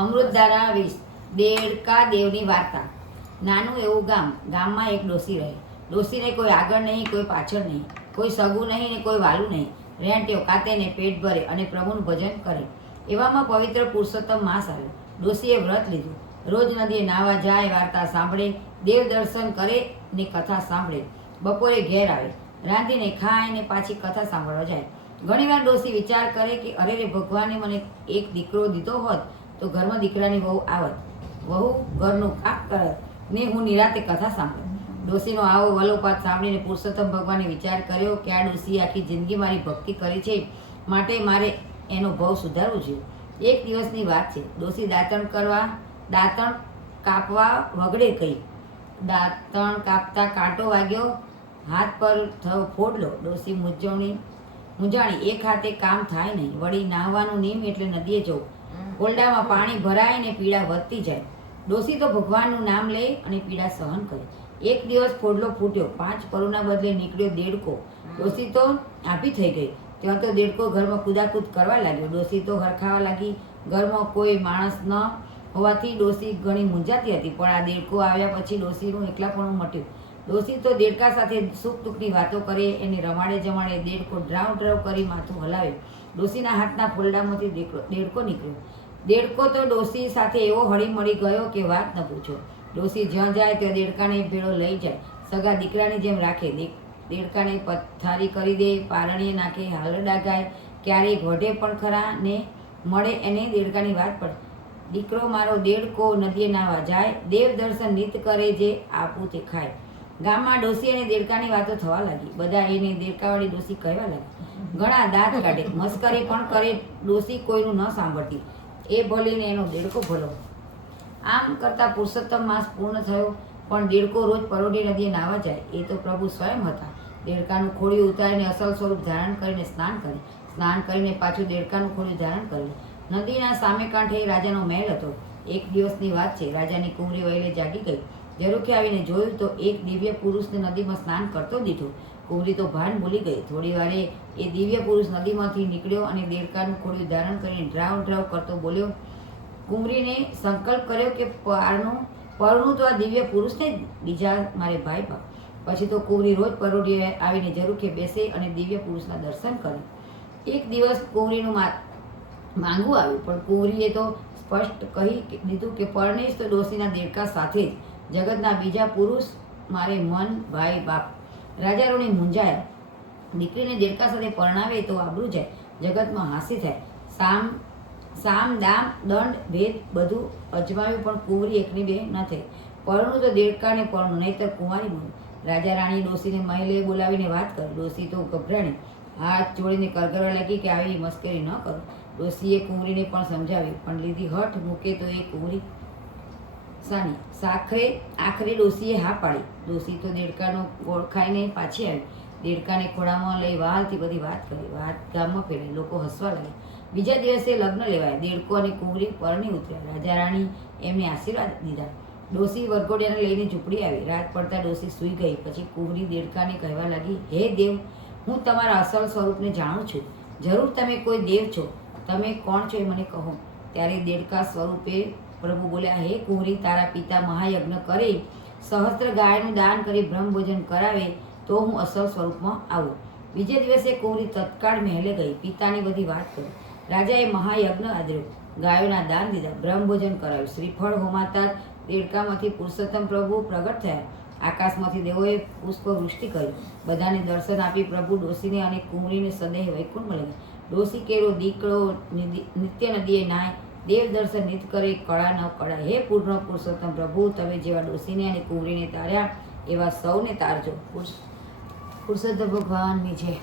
અમૃતધારા 20 દેડકા દેવની વાર્તા। નાનું એવું ગામમાં એક ડોસી રહે। ડોસીને કોઈ આગળ નહીં, કોઈ પાછળ નહીં, કોઈ સગું નહીં ને કોઈ વાલું નહીં। રેંટ્યો કાતે ને પેટ ભરે અને પ્રભુનું ભજન કરે। એવામાં પવિત્ર પુરુષોત્તમ માસ આવ્યો। ડોસીએ વ્રત લીધું। રોજ નદીએ નાહવા જાય, વાર્તા સાંભળે, દેવ દર્શન કરે ને કથા સાંભળે। બપોરે ઘેર આવે, રાંધીને ખાય ને પાછી કથા સાંભળવા જાય। ઘણીવાર ડોસી વિચાર કરે કે અરે રે ભગવાને મને એક દીકરો દીધો હોત તો ઘરમાં દીકરાની વહુ આવત, વહુ ઘરનું કામ કરત ને હું નિરાતે કથા સાંભળત। ડોસીનો આવો વલોપાત સાંભળીને પુરુષોત્તમ ભગવાને વિચાર કર્યો કે આ ડોસી આખી જિંદગી મારી ભક્તિ કરી છે, માટે મારે એનો ભાવ સુધારવું જોઈએ। એક દિવસની વાત છે। ડોસી દાંતણ કાપવા વગડે ગઈ। દાંતણ કાપતા કાંટો વાગ્યો, હાથ પર થયો ફોડલો। ડોસી મૂંઝાણી, એક હાથે કામ થાય નહીં, વળી નાહવાનું નિયમ એટલે નદીએ જવું। ઓરડામાં પાણી ભરાય ને પીડા વધતી જાય। ડોસી તો ભગવાનનું નામ લે અને પીડા સહન કરે। એક દિવસ ફોડલો ફૂટ્યો, 5 પરુના બદલે નીકળ્યો દેડકો। ડોસી તો આભી થઈ ગઈ। ત્યાં તો દેડકો ઘરમાં કૂદાકૂદ કરવા લાગ્યો। ડોસી તો હરખાવા લાગી। ઘરમાં કોઈ માણસ ન હોવાથી ડોસી ઘણી મૂંઝાતી હતી, પણ આ દેડકો આવ્યા પછી ડોસીનું એકલાપણું મટ્યું। ડોસી તો દેડકા સાથે સુખ દુઃખની વાતો કરે, એને રમાડે જમાડે। દેડકો ડ્રાઉ ડ્રાઉ કરી માથું હલાવે। ડોસીના હાથના ફોલડામાંથી દેડકો નીકળ્યો। દેડકો તો ડોસી સાથે એવો હળીમળી ગયો કે વાત ન પૂછો। ડોસી જ્યાં જાય ત્યાં દેડકાને ભેળો લઈ જાય, સગા દીકરાની જેમ રાખે। દેડકાને પથારી કરી દે, પારણીએ નાખે, હાલરડા ગાય, ક્યારેક વઢે પણ ખરા ને મળે એને દેડકાની વાત પડે। દીકરો મારો દેડકો નદીએ નાવા જાય, દેવ દર્શન નિત કરે, જે આપું તે ખાય। ગામમાં ડોસી અને દેડકાની વાતો થવા લાગી। બધા એને દેડકાવાળી ડોસી કહેવા લાગી। ઘણા દાંત કાઢે, મસ્કરી પણ કરે। ડોસી કોઈનું ન સાંભળતી, એ ભલીને એનો દેડકો ભલો। આમ કરતા પુરુષોત્તમ માસ પૂર્ણ થયો, પણ દેડકો રોજ પરોઢી નદીએ નાહવા જાય। એ તો પ્રભુ સ્વયં હતા। દેડકાનું ખોડિયું ઉતારીને અસલ સ્વરૂપ ધારણ કરીને સ્નાન કરે, સ્નાન કરીને પાછું દેડકાનું ખોડિયું ધારણ કરે। નદીના સામે કાંઠે રાજાનો મહેલ હતો। એક દિવસની વાત છે। રાજાની કુંવરી વહેલે જાગી ગઈ। ઝરૂખે આવીને જોયું તો એક દિવ્ય પુરુષને નદીમાં સ્નાન કરતો દીઠો। કુંવરી તો ભાન ભૂલી ગઈ। થોડી વારે એ દિવ્ય પુરુષ નદીમાંથી નીકળ્યો અને દેડકાનું ખોડિયું ધારણ કરીને ડ્રાવ ડ્રાવ કરતો બોલ્યો। કુંવરીને સંકલ્પ કર્યો કે પરણું તો આ દિવ્ય પુરુષને જ, બીજા મારે ભાઈ બાપ। પછી તો કુંવરી રોજ પરોઢીએ આવીને ઝરૂખે બેસે અને દિવ્ય પુરુષના દર્શન કરે। એક દિવસ કુંવરીનું માંગવું આવ્યું, પણ કુંવરીએ તો સ્પષ્ટ કહી દીધું કે પરણીશ તો ડોસીના દેડકા સાથે જ, જગતના બીજા પુરુષ મારે મન, ભાઈ બાપ। રાજા રાણી મૂંઝાયા। દીકરીને દેડકા સાથે પરણાવે તો આબરૂ જાય, જગતમાં હાંસી થાય। સામ દામ દંડ ભેદ બધું અજમાવ્યું, પણ કુંવરી એકની બે ન થઈ। પરણું તો દેડકાને પરણું, નહીંતર કુંવારી બનું। રાજા રાણી ડોસીને મહેલે બોલાવીને વાત કરી। ડોસી તો ગભરાણી, હાથ જોડીને કરગરવા લાગી કે આવી મસ્કરી ન કરો। ડોસીએ કુંવરીને પણ સમજાવ્યું, પણ લીધી હઠ મૂકે તો એ કુંવરી સાની। આખરે ડોસીએ હા પાડી। ડોસી તો દેડકાનો ગોળ ખાઈને પાછી આવી। દેડકાને ખોળામાં લઈ વહાલથી બધી વાત કરી। વાત ગામમાં ફેરી, લોકો હસવા લાગ્યા। બીજા દિવસે લગ્ન લેવાય। દેડકો અને કુંવરી પરણી ઉતર્યા। રાજા રાણી એમને આશીર્વાદ દીધા। ડોસી વરઘોડિયાને લઈને ઝૂંપડી આવી। રાત પડતા ડોસી સૂઈ ગઈ। પછી કુંવરી દેડકાને કહેવા લાગી, હે દેવ, હું તમારા અસલ સ્વરૂપને જાણું છું। જરૂર તમે કોઈ દેવ છો, તમે કોણ છો એ મને કહો। ત્યારે દેડકા સ્વરૂપે પ્રભુ બોલ્યા, હે કુંવરી, તારા પિતા મહાયજ્ઞ કરે, સહસ્ત્ર ગાયનું દાન કરી બ્રહ્મભોજન કરાવે તો હું અસલ સ્વરૂપમાં આવું। બીજે દિવસે કુંવરી તત્કાળ મહેલે ગઈ, પિતાની બધી વાત કરી। રાજાએ મહાયજ્ઞ આદર્યો, ગાયોના દાન દીધા, બ્રહ્મભોજન કરાવ્યું। શ્રીફળ હોમાતા દેડકામાંથી પુરુષોત્તમ પ્રભુ પ્રગટ થયા। આકાશમાંથી દેવોએ પુષ્પ વૃષ્ટિ કરી। બધાને દર્શન આપી પ્રભુ ડોસીને અને કુંવરીને સદેહ વૈકુંઠમાં લઈ ગયા। ડોસી કેરો દીકરો નિત્ય નદીએ નાય, દેવ દર્શન નિત કરે, કળા ન કળાય। હે પૂર્ણ પુરુષોત્તમ પ્રભુ, તમે જેવા ડોસીને અને કુંવરીને તાર્યા એવા સૌને તારજો। પુરુષોત્તમ ભગવાનની જય।